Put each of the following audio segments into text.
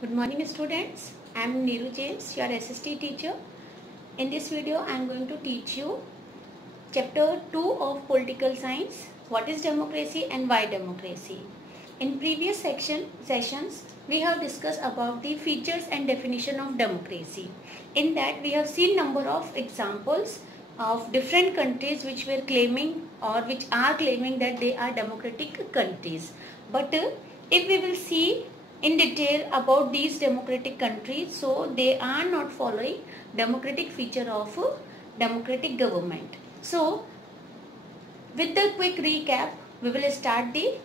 Good morning students. I am Neeru James, your SST teacher. In this video I am going to teach you chapter 2 of political science, what is democracy and why democracy. In previous sessions we have discussed about the features and definition of democracy. In that we have seen number of examples of different countries which were claiming or which are claiming that they are democratic countries. But if we will see in detail about these democratic countries, so they are not following democratic feature of democratic government. So with the quick recap, we will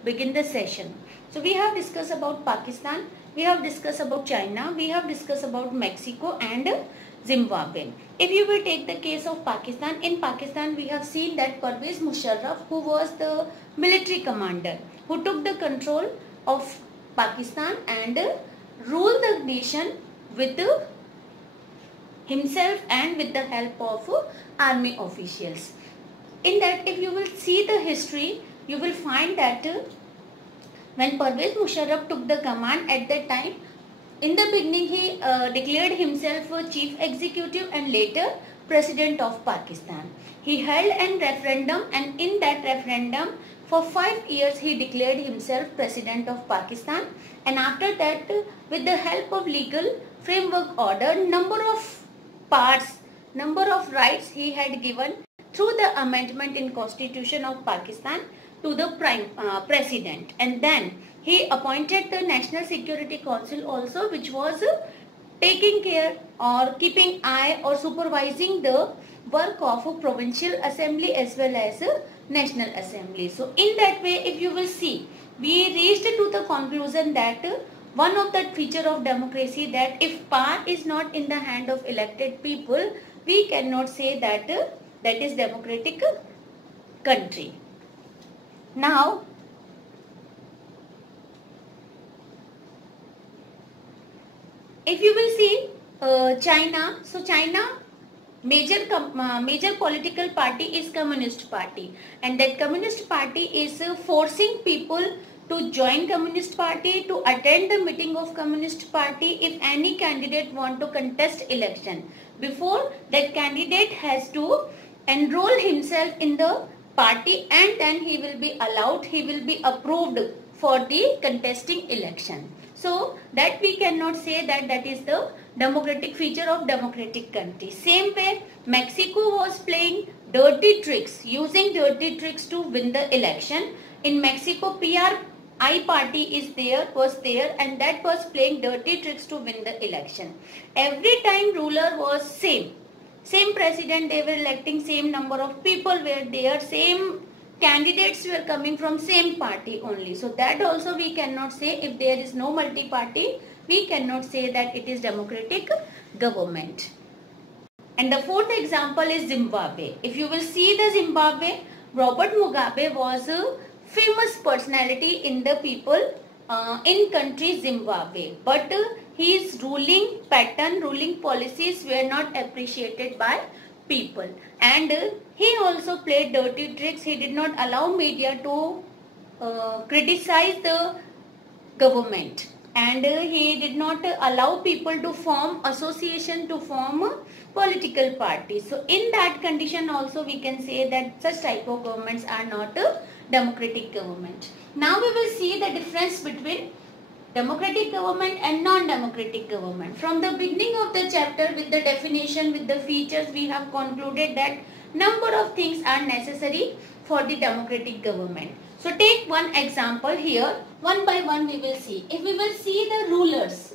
begin the session. So we have discussed about Pakistan, we have discussed about China, we have discussed about Mexico and Zimbabwe. If you will take the case of Pakistan, in Pakistan we have seen that Pervez Musharraf, who was the military commander, who took the control of Pakistan and ruled the nation with himself and with the help of army officials. In that, if you will see the history, you will find that when Pervez Musharraf took the command at that time, in the beginning he declared himself chief executive and later president of Pakistan. He held a referendum, and in that referendum for 5 years he declared himself president of Pakistan, and after that with the help of legal framework order, number of rights he had given through the amendment in Constitution of Pakistan to the president, and then he appointed the National Security Council also, which was taking care or keeping eye or supervising the work of a provincial assembly as well as a national assembly. So in that way, if you will see, we reached to the conclusion that one of the feature of democracy, that if power is not in the hand of elected people, we cannot say that that is democratic country. Now if you will see China, so China major political party is Communist Party, and that Communist Party is forcing people to join Communist Party, to attend the meeting of Communist Party if any candidate want to contest election. Before that, candidate has to enroll himself in the party, and then he will be allowed, he will be approved for the contesting election. So that we cannot say that that is the democratic feature of democratic country. Same way, Mexico was playing dirty tricks, using dirty tricks to win the election. In Mexico, PRI party was there, and that was playing dirty tricks to win the election. Every time ruler was same president, they were electing, same number of people were there, same candidates were coming from same party only. So that also we cannot say, if there is no multi-party, we cannot say that it is democratic government. And the fourth example is Zimbabwe. If you will see the Zimbabwe, Robert Mugabe was a famous personality in the people in country Zimbabwe, but his ruling pattern, ruling policies were not appreciated by people, and he also played dirty tricks. He did not allow media to criticize the government, and he did not allow people to form association, to form political parties. So in that condition also we can say that such type of governments are not a democratic government. Now we will see the difference between democratic government and non-democratic government. From the beginning of the chapter, with the definition, with the features, we have concluded that number of things are necessary for the democratic government. So take one example here, one by one we will see. If we will see the rulers.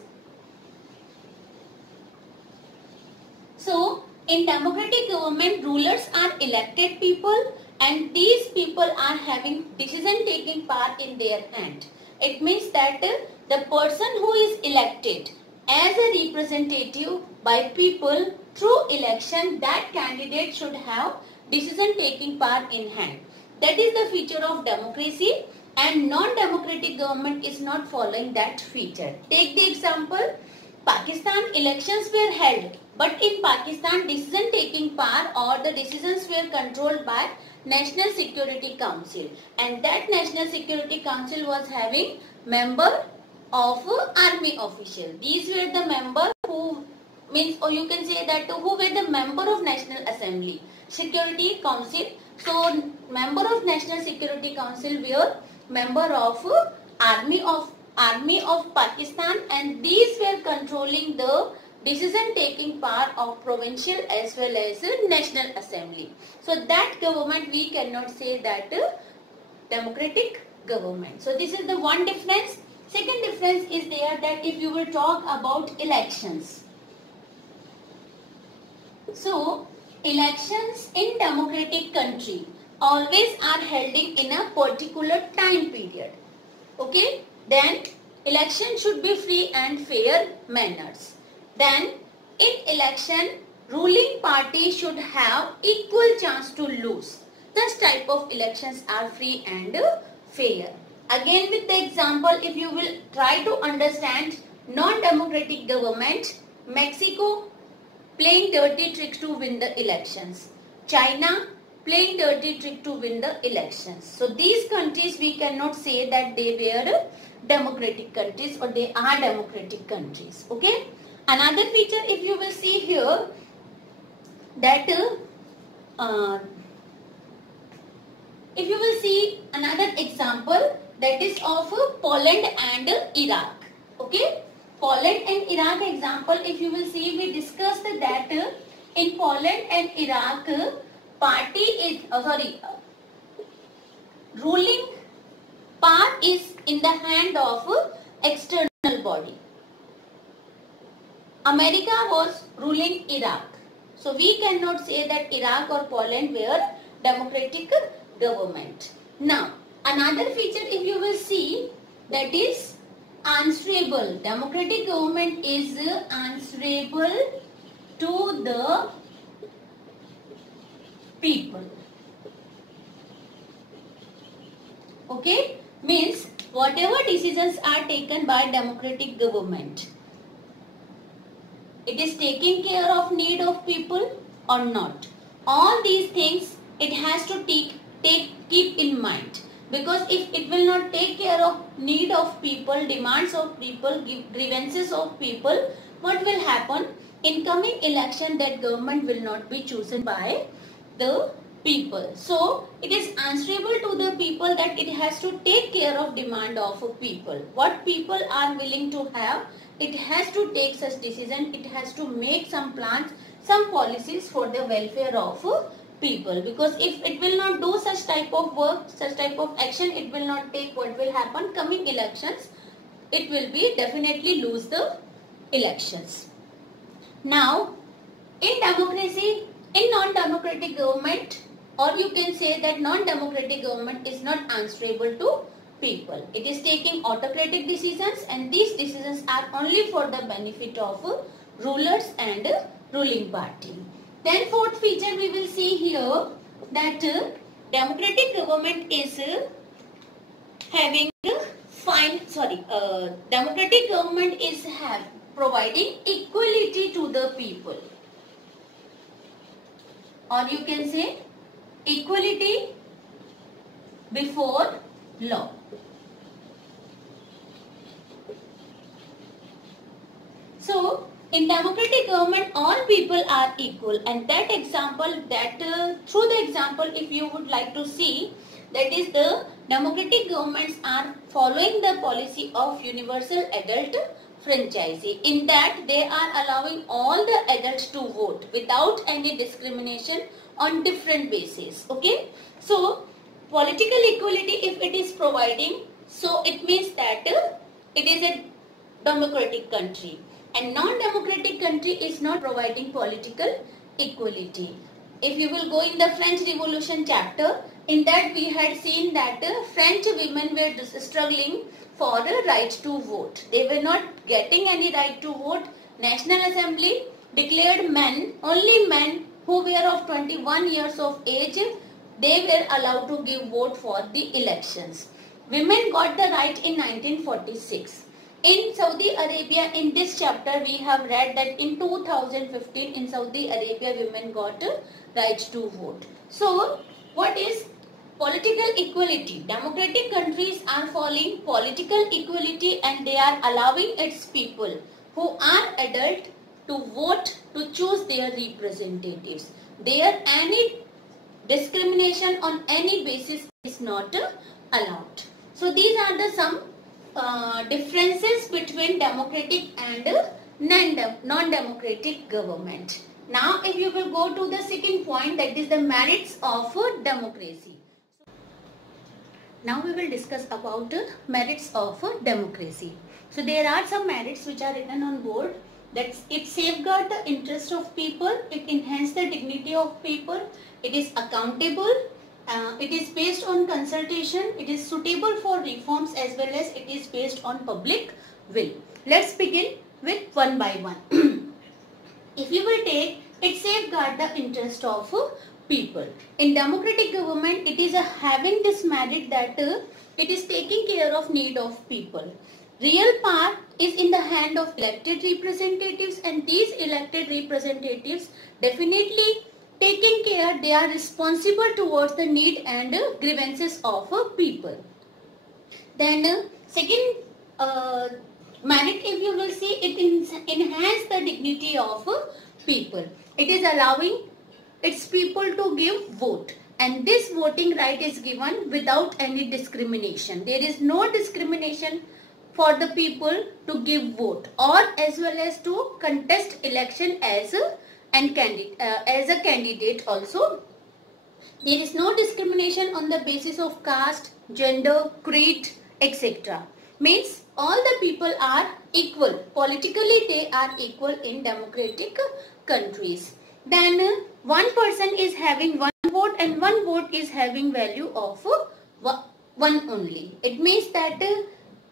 So in democratic government, rulers are elected people, and these people are having decision taking power in their hand. It means that the person who is elected as a representative by people through election, that candidate should have decision taking power in hand. That is the feature of democracy, and non-democratic government is not following that feature. Take the example, Pakistan, elections were held, but in Pakistan decision taking power or the decisions were controlled by National Security Council, and that National Security Council was having member of army official. These were the member who means, or you can say that who were the member of National Assembly, Security Council. So member of National Security Council were member of Army of Pakistan, and these were controlling the decision taking power of provincial as well as National Assembly. So that government we cannot say that democratic government. So this is the one difference. Second difference is there that if you will talk about elections. So elections in democratic country always are held in a particular time period. Okay. Then election should be free and fair manners. Then in election, ruling party should have equal chance to lose. This type of elections are free and fair. Again with the example, if you will try to understand non-democratic government, Mexico playing dirty tricks to win the elections. China playing dirty trick to win the elections. So these countries we cannot say that they were democratic countries or they are democratic countries. Okay. Another feature, if you will see here, that if you will see another example, that is of Poland and Iraq. Okay. Poland and Iraq example, if you will see, we discussed that in Poland and Iraq, party is, ruling power is in the hand of external body. America was ruling Iraq. So we cannot say that Iraq or Poland were democratic government. Now, another feature if you will see, that is answerable. Democratic government is answerable to the people. Okay, means whatever decisions are taken by democratic government, it is taking care of need of people or not. All these things it has to keep in mind, because if it will not take care of need of people, demands of people, grievances of people, what will happen? In coming election, that government will not be chosen by the people. So it is answerable to the people, that it has to take care of demand of people. What people are willing to have, it has to take such decision. It has to make some plans, some policies for the welfare of people. Because if it will not do such type of work, such type of action, it will not take, what will happen? Coming elections, it will be definitely lose the elections. Now, in democracy, in non-democratic government, or you can say that non-democratic government is not answerable to people. It is taking autocratic decisions, and these decisions are only for the benefit of rulers and ruling party. Then fourth feature we will see here, that democratic government is having democratic government is providing equality to the people, or you can say equality before law. So in democratic government, all people are equal, and that example, through the example, if you would like to see, that is the democratic governments are following the policy of universal adult franchise. In that they are allowing all the adults to vote without any discrimination on different basis. Okay, so political equality if it is providing, so it means that it is a democratic country. And non-democratic country is not providing political equality. If you will go in the French Revolution chapter, in that we had seen that French women were struggling for a right to vote. They were not getting any right to vote. National Assembly declared men, only men who were of 21 years of age, they were allowed to give vote for the elections. Women got the right in 1946. In Saudi Arabia, in this chapter, we have read that in 2015, in Saudi Arabia, women got a right to vote. So, what is political equality. Democratic countries are following political equality and they are allowing its people who are adult to vote to choose their representatives. There any discrimination on any basis is not allowed. So these are the some differences between democratic and non-democratic government. Now if you will go to the second point, that is the merits of democracy. Now we will discuss about merits of democracy. So there are some merits which are written on board. That it safeguards the interest of people, it enhances the dignity of people, it is accountable, it is based on consultation, it is suitable for reforms as well as it is based on public will. Let's begin with one by one. If you will take, it safeguards the interest of people. In democratic government, it is having this merit that it is taking care of need of people. Real power is in the hand of elected representatives, and these elected representatives definitely taking care, they are responsible towards the need and grievances of people. Then second merit, if you will see, it enhances the dignity of people. It is allowing its people to give vote, and this voting right is given without any discrimination. There is no discrimination for the people to give vote or as well as to contest election as a candidate also. There is no discrimination on the basis of caste, gender, creed, etc. Means all the people are equal. Politically they are equal in democratic countries. Then one person is having one vote and one vote is having value of one only. It means that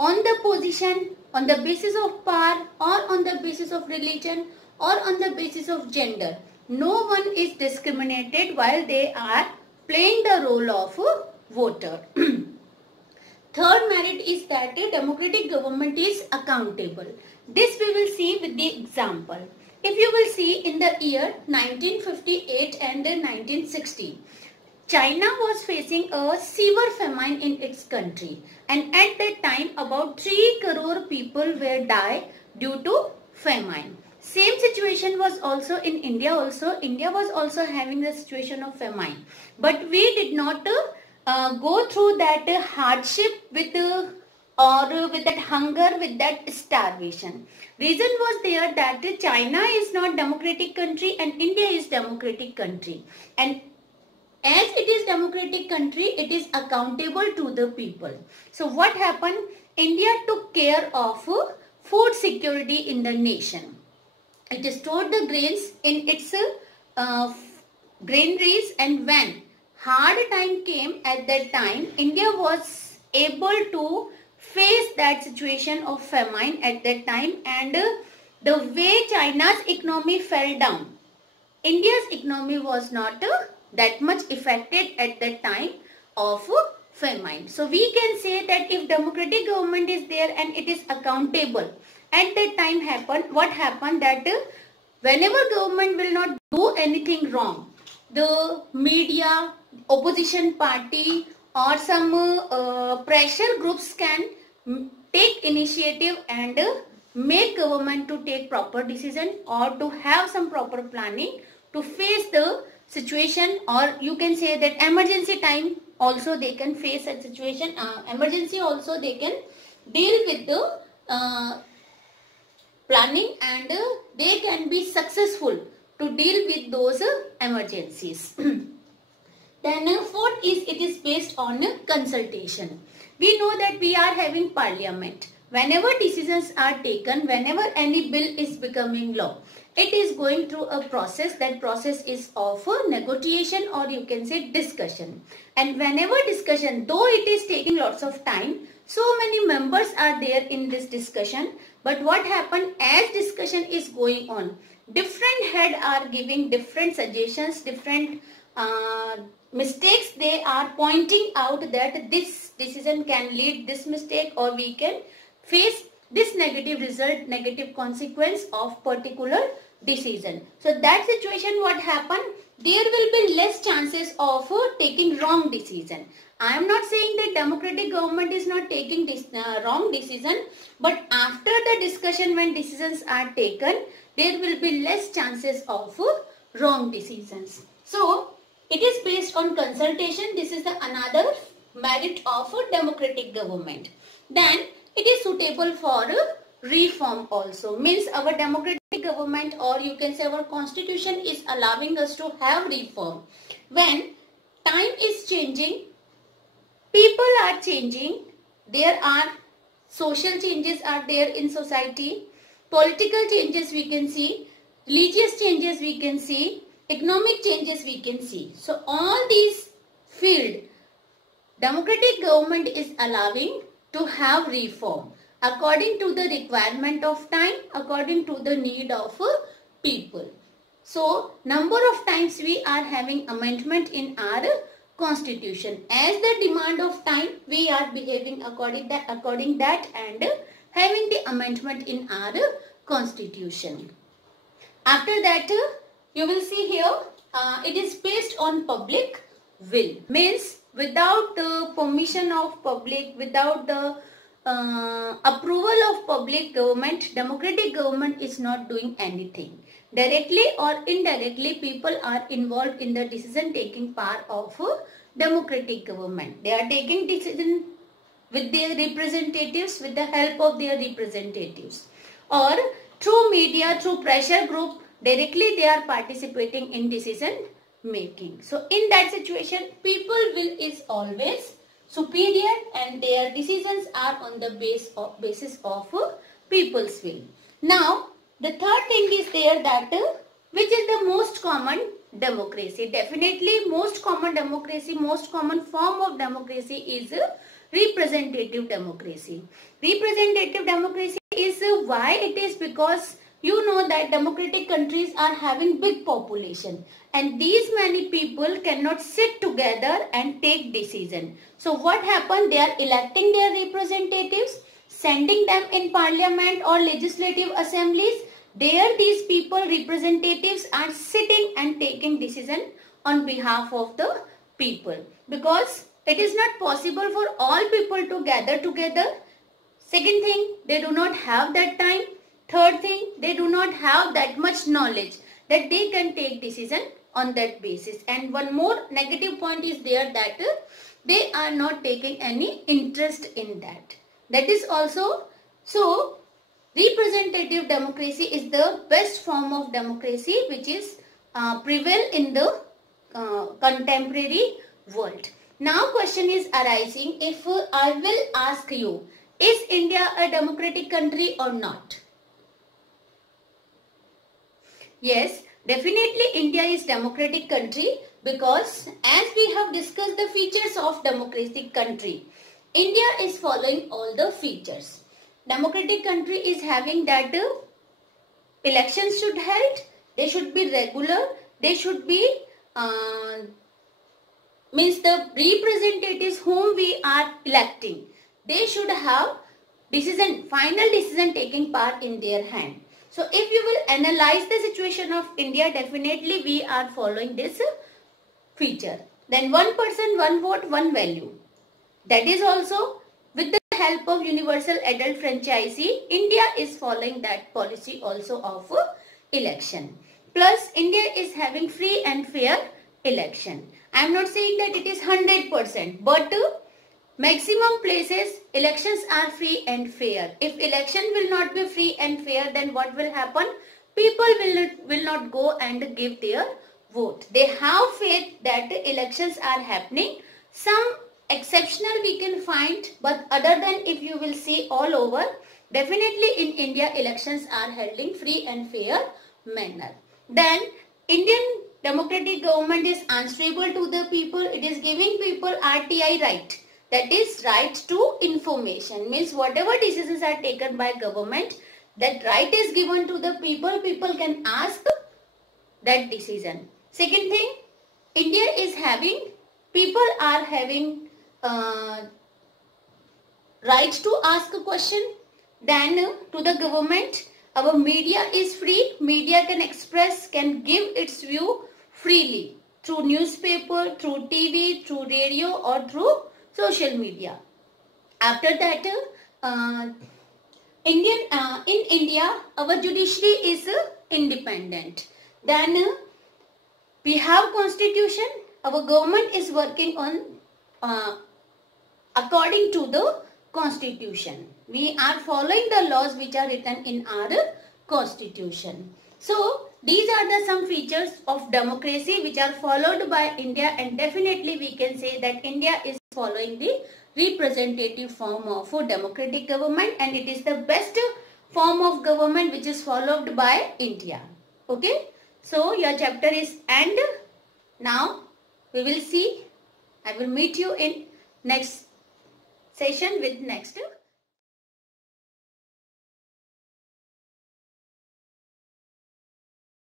on the position, on the basis of power or on the basis of religion or on the basis of gender, no one is discriminated while they are playing the role of voter. Third merit is that a democratic government is accountable. This we will see with the example. If you will see, in the year 1958 and 1960, China was facing a severe famine in its country, and at that time about 3 crore people were died due to famine. Same situation was also in India also. India was also having the situation of famine, but we did not go through that hardship with with that hunger, with that starvation. Reason was there that China is not democratic country and India is democratic country, and as it is democratic country, it is accountable to the people. So what happened? India took care of food security in the nation. It stored the grains in its granaries, and when hard time came at that time, India was able to face that situation of famine at that time, and the way China's economy fell down, India's economy was not that much affected at that time of famine. So we can say that if democratic government is there and it is accountable, at that time what happened that whenever government will not do anything wrong, the media, opposition party or some pressure groups can take initiative and make government to take proper decision or to have some proper planning to face the situation, or you can say that emergency time also they can face a situation, emergency also they can deal with the planning, and they can be successful to deal with those emergencies. Then fourth is, it is based on consultation. We know that we are having parliament. Whenever decisions are taken, whenever any bill is becoming law, it is going through a process. That process is of negotiation, or you can say discussion. And whenever discussion, though it is taking lots of time, so many members are there in this discussion. But what happened, as discussion is going on, different head are giving different suggestions, different mistakes they are pointing out that this decision can lead this mistake, or we can face this negative result, negative consequence of particular decision. So that situation, what happened, there will be less chances of taking wrong decision. I am not saying that democratic government is not taking this wrong decision, but after the discussion, when decisions are taken, there will be less chances of wrong decisions. So it is based on consultation. This is the another merit of a democratic government. Then it is suitable for reform also. Means our democratic government, or you can say our constitution, is allowing us to have reform. When time is changing, people are changing, there are social changes are there in society, political changes we can see, religious changes we can see, economic changes we can see. So all these field, democratic government is allowing to have reform according to the requirement of time, according to the need of people. So number of times we are having amendment in our constitution. As the demand of time, we are behaving according that and having the amendment in our constitution. After that, you will see here, it is based on public will. Means without the permission of public, without the approval of public government, democratic government is not doing anything. Directly or indirectly, people are involved in the decision taking part of democratic government. They are taking decision with their representatives, with the help of their representatives, or through media, through pressure group, directly they are participating in decision making. So in that situation, people will is always superior and their decisions are on the basis of people's will. Now the third thing is there that which is the most common democracy. Definitely most common democracy, most common form of democracy is representative democracy. Representative democracy is why it is because you know that democratic countries are having big population and these many people cannot sit together and take decision. So what happened? They are electing their representatives, sending them in parliament or legislative assemblies. There these people, representatives, are sitting and taking decision on behalf of the people, because it is not possible for all people to gather together. Second thing, they do not have that time. Third thing, they do not have that much knowledge that they can take decision on that basis. And one more negative point is there that they are not taking any interest in that. That is also, so representative democracy is the best form of democracy which is prevail in the contemporary world. Now question is arising, if I will ask you, is India a democratic country or not? Yes, definitely India is democratic country, because as we have discussed the features of democratic country, India is following all the features. Democratic country is having that elections should held, they should be regular, they should be means the representatives whom we are electing, they should have final decision taking part in their hand. So if you will analyze the situation of India, definitely we are following this feature. Then one person, one vote, one value. That is also with the help of universal adult franchise, India is following that policy also of election. Plus India is having free and fair election. I am not saying that it is 100%, but maximum places elections are free and fair. If election will not be free and fair, then what will happen? People will not go and give their vote. They have faith that elections are happening. Some exceptional we can find, but other than if you will see all over, definitely in India elections are held in free and fair manner. Then Indian democratic government is answerable to the people. It is giving people RTI right. That is right to information. Means whatever decisions are taken by government, that right is given to the people. People can ask that decision. Second thing, India is having, people are having right to ask a question. Then to the government, our media is free. Media can express, can give its view freely through newspaper, through TV, through radio, or through social media. After that, in India, our judiciary is independent. Then we have constitution. Our government is working on according to the constitution. We are following the laws which are written in our constitution. So these are the some features of democracy which are followed by India, and definitely we can say that India is following the representative form of a democratic government, and it is the best form of government which is followed by India. Okay, so your chapter is end. Now we will see. I will meet you in next session with next